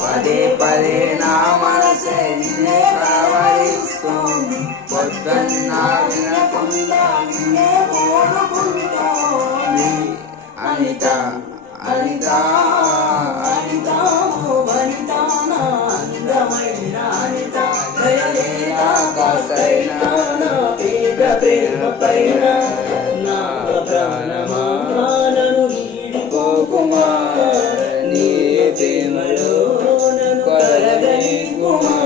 పదే పదే నా మనసే నిన్నే కావలిస్తోంది. వద్దన్నా వినకుండా నిన్నే కోరుకుంటోంది. అనిత అనిత అనిత వనిత నా అందమైన అనిత దయలేదా కాస్తైనా నా పేద ప్రేమ పైన. నా ప్రాణమా నన్ను వీడిపోకుమా, నీ ప్రేమలో నన్ను కలగనీకుమా.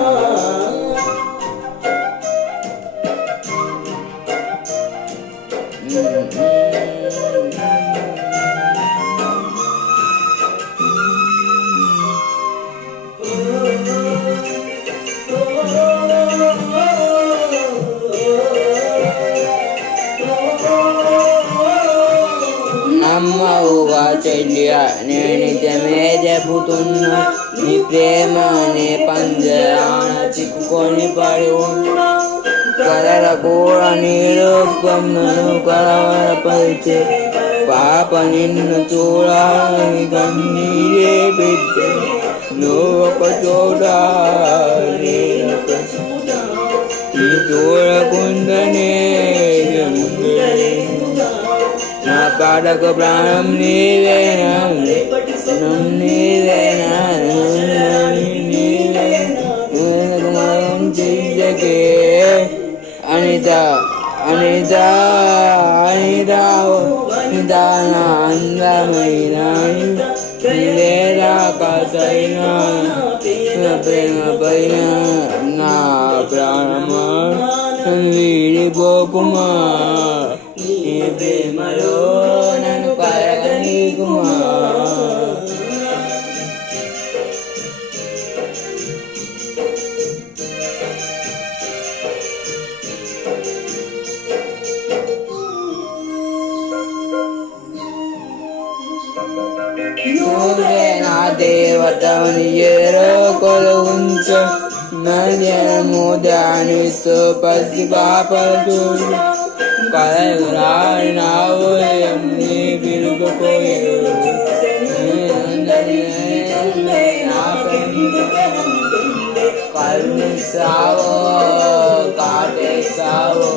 నమ్మవుగా చెల్లియా, నేను నిజమే చెబుతున్నా. నీ ప్రేమ అనే పంజరాన చిక్కుకొని పడి ఉన్నా. కలల కూడా నీ రూపం నన్ను కలవరపరిచే. పాప నిన్ను చూడాలని కన్నీరే పెట్టే. నువ్వొక చోట నేనొక చోట, ఈ చూడకుండానే నా పాటకు ప్రాణం నీవేనా, నీవేనా చెయ్యకే. అనిత అనిత అనిత అనిత నా అందమైన కాసైనా నా ప్రేమ పైన. నా ప్రాణమా వీడిపోకుమా, నీ ప్రేమలో నన్ను కలగనీకుమా. నువ్వే నా దేవతని ఎరో కొలువుంచ. నా జన్ము ధ్యానిస్తూ పసి పాపలు చూడు. కలరాని నా ఉదయం నీ పిలుపుపోయి కలుసావో కాటేసావో.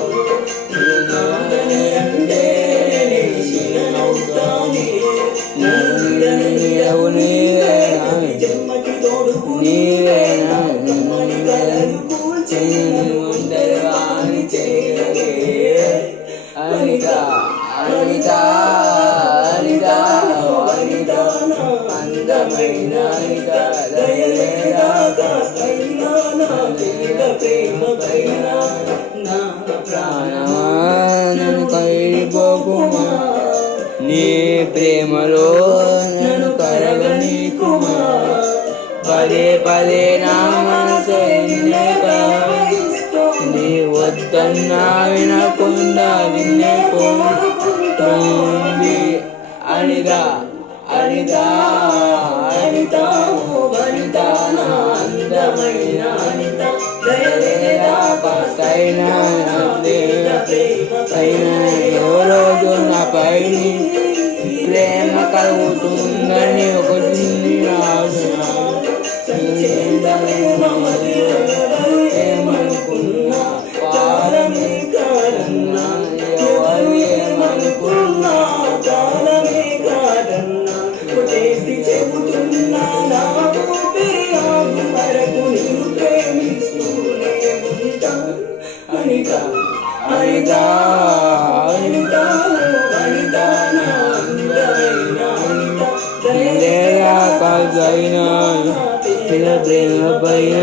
నీవేనా అనిత అనిత అనిత అనిత అందమైన అనిత దయలేదా కాస్తైనా నా పేద ప్రేమ పైన. నా ప్రాణమా నన్ను కరిగిపోకుమా, నీ ప్రేమలో నన్ను కరగనీకుమా. పదే పదే నా మనసే నిన్నే కావలిస్తోంది. వద్దన్నా వినకుండా నిన్నే కోరుకుంటోంది. అనిత అనిత అనిత వనిత నా అందమైన అనిత దయలేదా కాస్తైనా నా పేద ప్రేమ పైన. రోజు నాపై ప్రేమ కలుగుతుందని ఒక చిన్ని ఆశ. ఏమనుకున్నా కాలమే కాదన్నా, ఎవరు ఏమనుకున్నా కాలమే కాదన్నా. కొట్టేసి చెబుతున్నా నా ఊపిరి ఆగు వరకు నిన్ను ప్రేమిస్తూనే ఉంటా. అనిత అనిత అనిత అనిత నా అందమైన అనిత దయలేదా కాసైనా ప్రేమ పైన.